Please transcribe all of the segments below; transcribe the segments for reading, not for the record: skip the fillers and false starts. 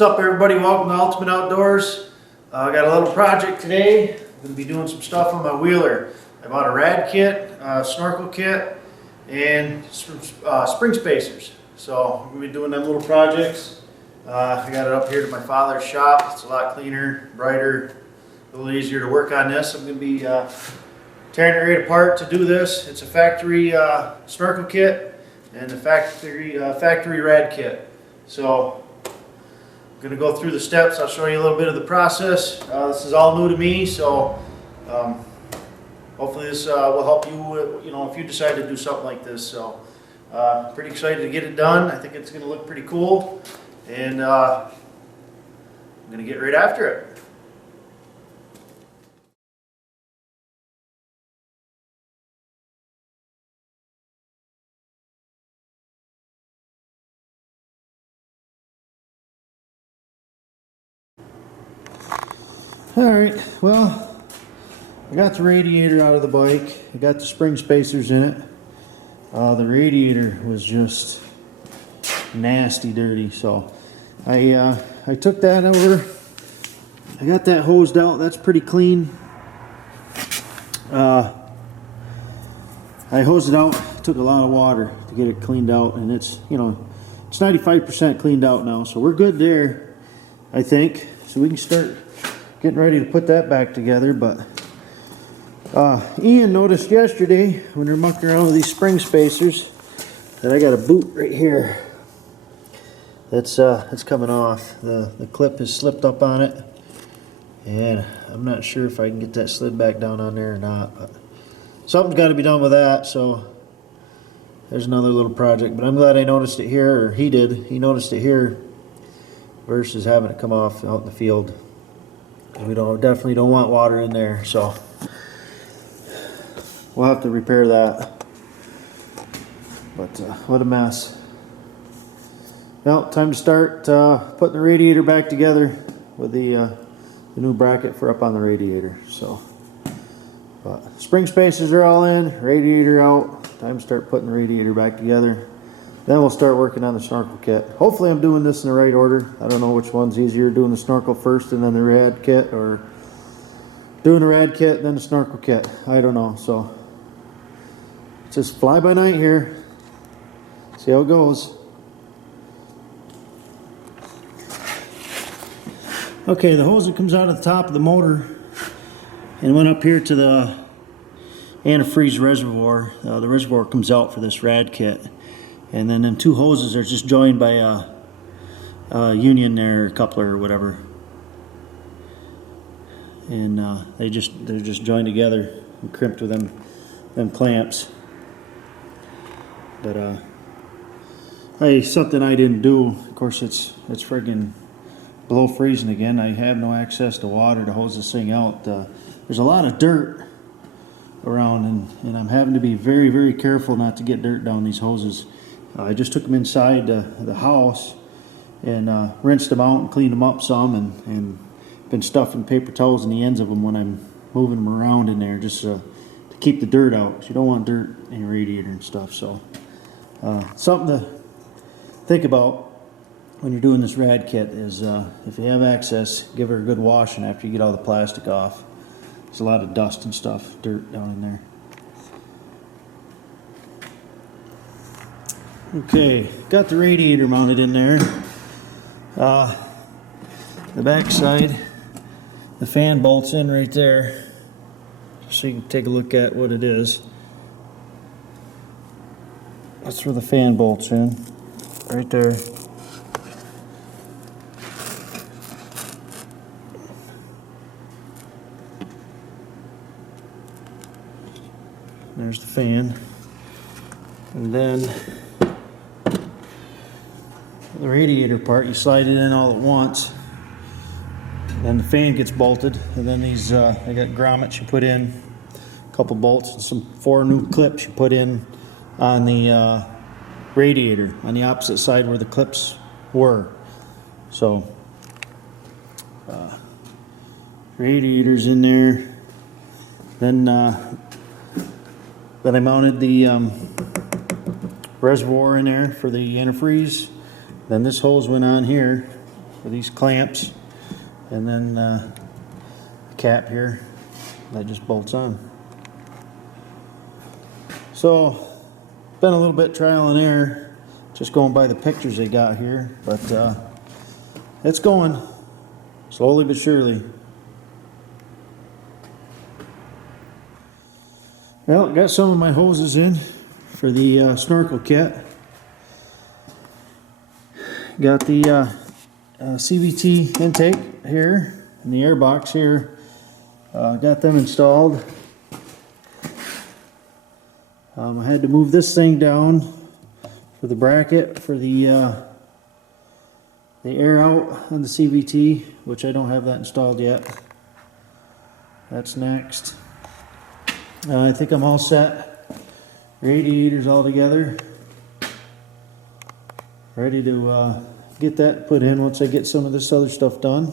What's up, everybody? Welcome to Ultimate Outdoors. I got a little project today. I'm going to be doing some stuff on my wheeler. I bought a rad kit, a snorkel kit, and some spring spacers. So I'm going to be doing them little projects. I got it up here to my father's shop. It's a lot cleaner, brighter, a little easier to work on this. I'm going to be tearing it right apart to do this. It's a factory snorkel kit and a factory rad kit. So I'm going to go through the steps. I'll show you a little bit of the process. This is all new to me, so hopefully this will help you, if you decide to do something like this. So pretty excited to get it done. I think it's going to look pretty cool, and I'm going to get right after it. Alright, well, I got the radiator out of the bike. I got the spring spacers in it. The radiator was just nasty dirty, so I took that over. I got that hosed out. That's pretty clean. I hosed it out. It took a lot of water to get it cleaned out, and it's 95% cleaned out now, so we're good there, I think. So we can start getting ready to put that back together. But Ian noticed yesterday when we were mucking around with these spring spacers that I got a boot right here that's coming off. The clip has slipped up on it, and I'm not sure if I can get that slid back down on there or not, but something's got to be done with that. So there's another little project, but I'm glad I noticed it here, or he did. He noticed it here versus having it come off out in the field. We definitely don't want water in there, so we'll have to repair that. But what a mess. Well, time to start putting the radiator back together with the new bracket for up on the radiator. So, but spring spacers are all in, radiator out. Time to start putting the radiator back together. Then we'll start working on the snorkel kit. Hopefully I'm doing this in the right order. I don't know which one's easier, doing the snorkel first and then the rad kit, or doing the rad kit and then the snorkel kit. I don't know. So just fly by night here. See how it goes. Okay, the hose that comes out of the top of the motor and went up here to the antifreeze reservoir. The reservoir comes out for this rad kit. And then them two hoses are just joined by a union there, or coupler or whatever. And they're just joined together and crimped with them clamps. But something I didn't do. Of course, it's friggin' below freezing again. I have no access to water to hose this thing out. There's a lot of dirt around, and I'm having to be very, very careful not to get dirt down these hoses. I just took them inside the house and rinsed them out and cleaned them up some, and been stuffing paper towels in the ends of them when I'm moving them around in there, just to keep the dirt out, because you don't want dirt in your radiator and stuff. So something to think about when you're doing this rad kit is if you have access, give her a good washing after you get all the plastic off. There's a lot of dust and stuff, dirt down in there. Okay, got the radiator mounted in there. The back side, the fan bolts in right there, so you can take a look at what it is. That's where the fan bolts in, right there. There's the fan, and then the radiator part, you slide it in all at once, then the fan gets bolted, and then these I got grommets you put in, a couple bolts and some 4 new clips you put in on the radiator on the opposite side where the clips were. So radiator's in there. Then I mounted the reservoir in there for the antifreeze. Then this hose went on here for these clamps, and then the cap here that just bolts on. So been a little bit trial and error, just going by the pictures they got here, but it's going slowly but surely. Well, got some of my hoses in for the snorkel kit. Got the CVT intake here and the air box here. Got them installed. I had to move this thing down for the bracket for the air out on the CVT, which I don't have that installed yet. That's next. I think I'm all set. Radiators all together. Ready to get that put in once I get some of this other stuff done.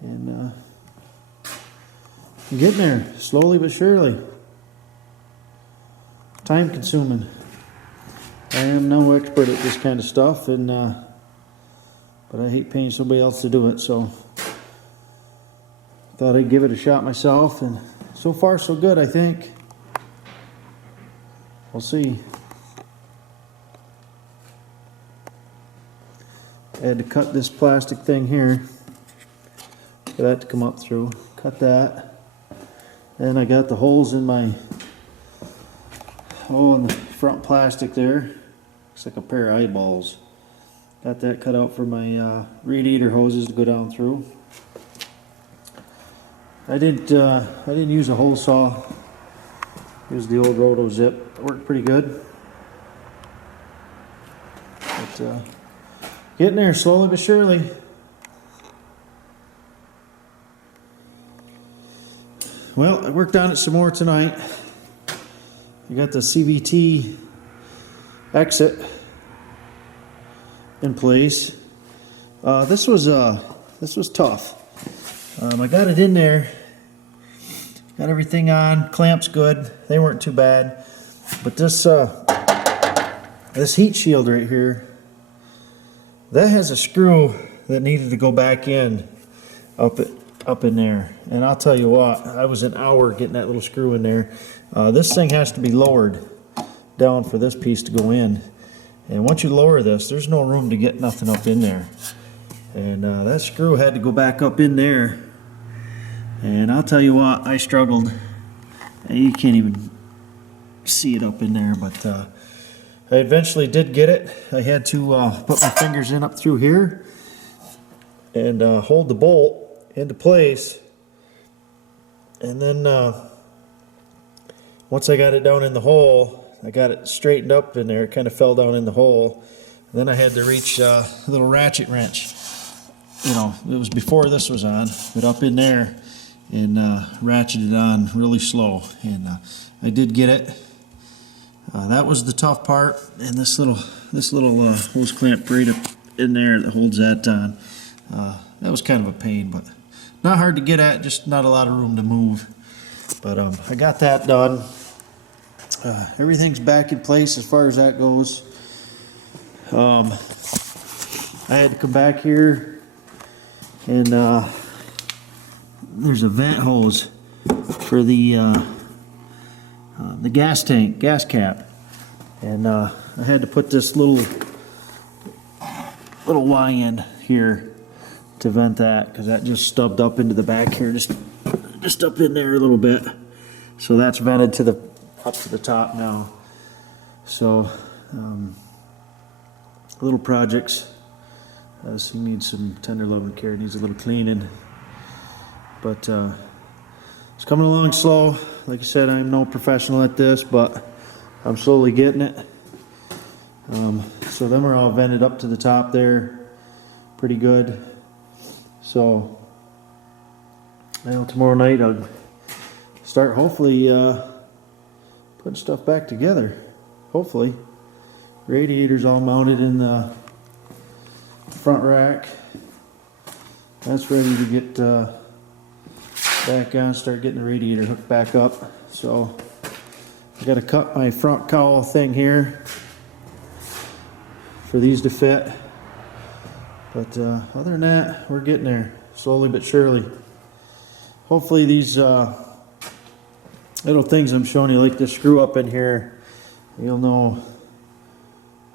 And I'm getting there, slowly but surely. Time consuming. I am no expert at this kind of stuff, and but I hate paying somebody else to do it, so thought I'd give it a shot myself, and so far so good, I think. We'll see. I had to cut this plastic thing here for that to come up through. Cut that. Then I got the holes in my in the front plastic there. Looks like a pair of eyeballs. Got that cut out for my radiator hoses to go down through. I didn't use a hole saw. Used the old Roto Zip. It worked pretty good. But getting there slowly but surely. Well, I worked on it some more tonight. I got the CVT exit in place. This was tough. I got it in there. Got everything on. Clamps good. They weren't too bad. But this heat shield right here, that has a screw that needed to go back in up in there. And I'll tell you what, I was an hour getting that little screw in there. This thing has to be lowered down for this piece to go in. And once you lower this, there's no room to get nothing up in there. And that screw had to go back up in there. And I'll tell you what, I struggled. You can't even see it up in there, but I eventually did get it. I had to put my fingers in up through here and hold the bolt into place. And then once I got it down in the hole, I got it straightened up in there. It kind of fell down in the hole. And then I had to reach a little ratchet wrench. You know, it was before this was on, but up in there, and ratchet it on really slow. And I did get it. That was the tough part. And this little hose clamp right up in there that holds that on. That was kind of a pain, but not hard to get at, just not a lot of room to move. But I got that done. Everything's back in place as far as that goes. I had to come back here, and there's a vent hose for the gas tank, gas cap. And I had to put this little Y in here to vent that, because that just stubbed up into the back here, just up in there a little bit. So that's vented to up to the top now. So little projects. This thing needs some tender love and care. It needs a little cleaning, but it's coming along slow. Like I said, I'm no professional at this, but I'm slowly getting it. So them are all vented up to the top there, pretty good. So I know tomorrow night I'll start hopefully putting stuff back together. Hopefully. Radiator's all mounted in the front rack. That's ready to get back on, start getting the radiator hooked back up. So I got to cut my front cowl thing here for these to fit. But other than that, we're getting there, slowly but surely. Hopefully these little things I'm showing you, like the screw up in here, you'll know,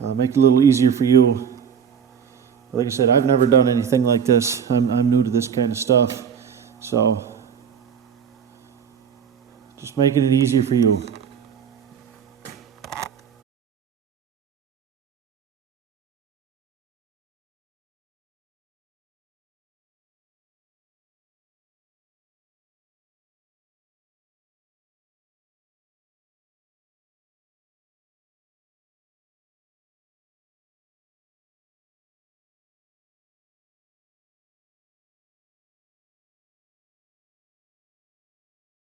make it a little easier for you. Like I said, I've never done anything like this. I'm new to this kind of stuff. So, just making it easier for you.